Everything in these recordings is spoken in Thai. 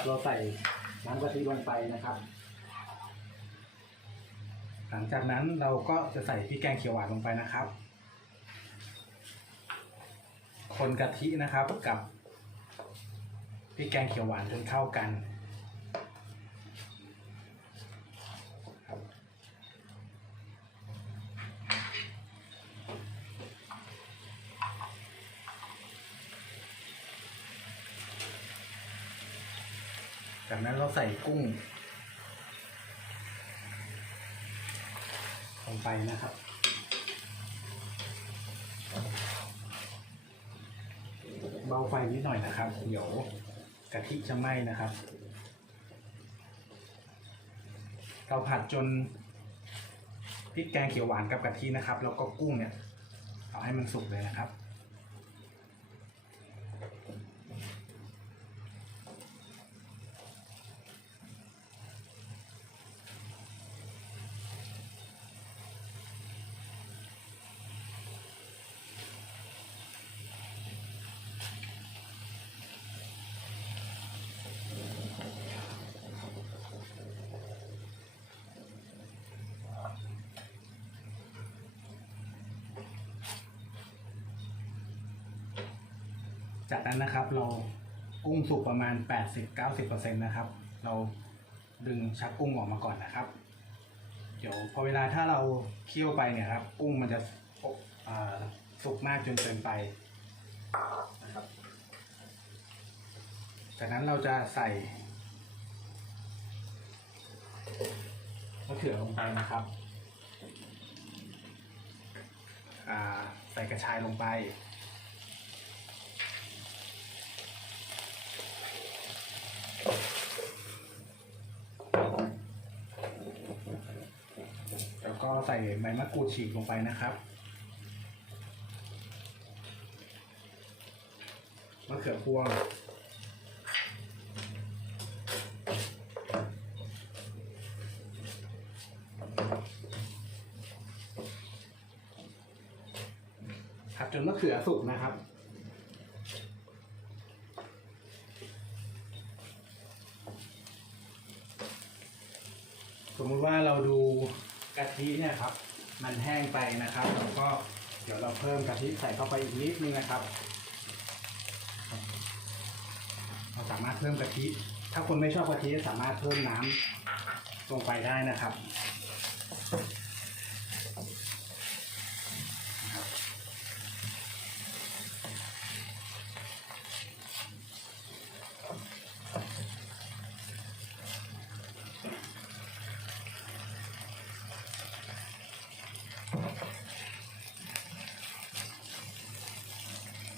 ับ เราใส่น้ำกะทิลงไปนะครับ หลังจากนั้นเราก็จะใส่พริกแกงเขียวหวานลงไปนะครับ คนกะทินะครับกับพริกแกงเขียวหวานจนเข้ากัน จากนั้นเราใส่กุ้งลงไปนะครับ เบาไฟนิดหน่อยนะครับ เดี๋ยวกะทิจะไหม้นะครับ เราผัดจนพริกแกงเขียวหวานกับกะทินะครับ แล้วก็กุ้งเนี่ย เอาให้มันสุกเลยนะครับ จากนั้นนะครับเรากุ้งสุกประมาณ 80-90%นะครับ เราดึงชักกุ้งออกมาก่อนนะครับ เดี๋ยวพอเวลาถ้าเราเคี่ยวไปเนี่ยครับ กุ้งมันจะสุกมากจนเกินไปนะครับ จากนั้นเราจะใส่มะเขือลงไปนะครับ ใส่กระชายลงไป แล้วก็ ใส่ใบมะกรูดฉีกลงไปนะครับมะเขือพวงผัดจนมะเขือสุกนะครับสมมุติว่าเราดูะทิเนี่ยครับ มันแห้งไปนะครับเราก็เดี๋ยวเราเพิ่มกะทิใส่เข้าไปอีกนิดนึงนะครับ เราสามารถเพิ่มกะทิ ถ้าคนไม่ชอบกะทิสามารถเพิ่มน้ำลงไปได้นะครับ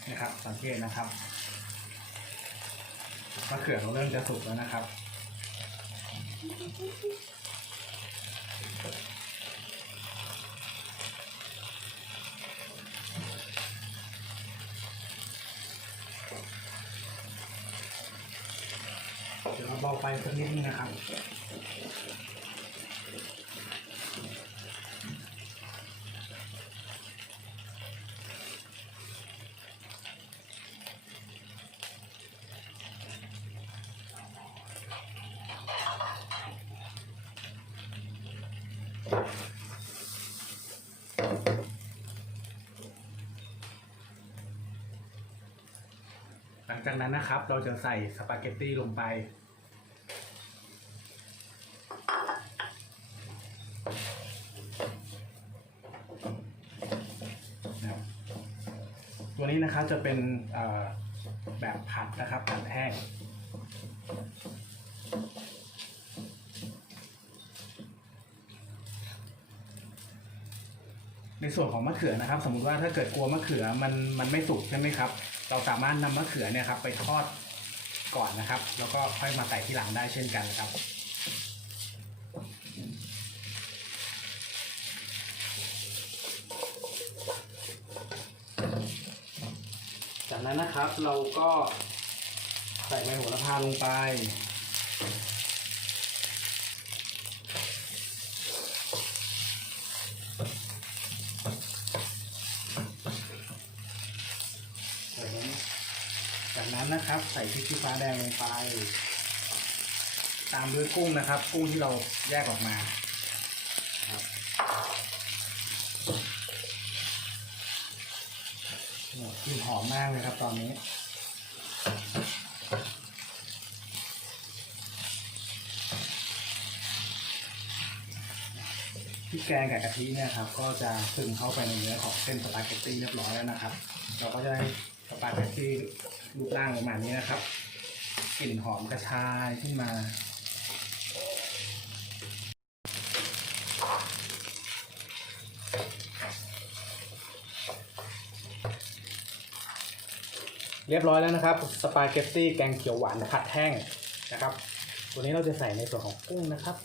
นะครับ สังเกตนะครับมะเขือเราเริ่มจะสุกแล้วนะครับเดี๋ยวเราเบาไฟสักนิดนึงนะครับ หลังจากนั้นนะครับ เราจะใส่สปาเกตตี้ลงไป ตัวนี้นะครับจะเป็นแบบผัดนะครับผัดแห้ง ในส่วนของมะเขือนะครับ สมมุติว่าถ้าเกิดกลัวมะเขือมันมันไม่สุกใช่ไหมครับ เราสามารถนำมะเขือเนี่ยครับไปทอดก่อนนะครับ แล้วก็ค่อยมาใส่ที่หลังได้เช่นกันครับจากนั้นนะครับเราก็ใส่ใบโหระพาลงไป จากนั้น จากนั้นนะครับ ใส่พริกชี้ฟ้าแดงลงไป ตามด้วยกุ้งนะครับ กุ้งที่เราแยกออกมาครับโอ้กลิ่นหอมมากเลยครับตอนนี้พริกแกงกับกะทิเนี่ยครับ ก็จะซึมเข้าไปในเนื้อของเส้นสปาเกตตี้เรียบร้อยแล้วนะครับ เราก็จะได้ สปาเกตตี้รูปร่างประมาณนี้นะครับ กลิ่นหอมกระชายขึ้นมา เรียบร้อยแล้วนะครับ สปาเกตตี้แกงเขียวหวานผัดแห้งนะครับ ตัวนี้เราจะใส่ในส่วนของกุ้งนะครับ